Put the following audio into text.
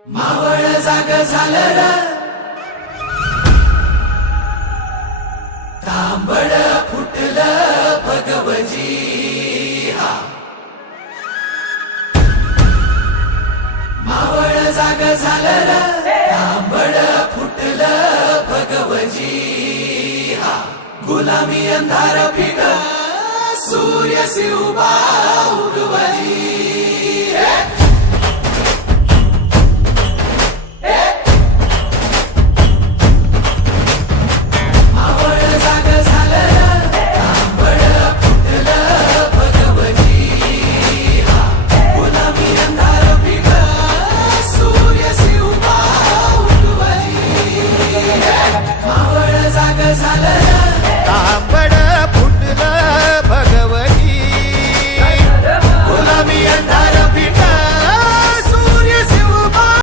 मावळ जाग झालं र, तांबड फुटलं भगवजी हा. मावळ जाग झालं र, तांबड फुटलं भगवजी हा. गुलामी अंधार फिट, सूर्य उभा उगवजी.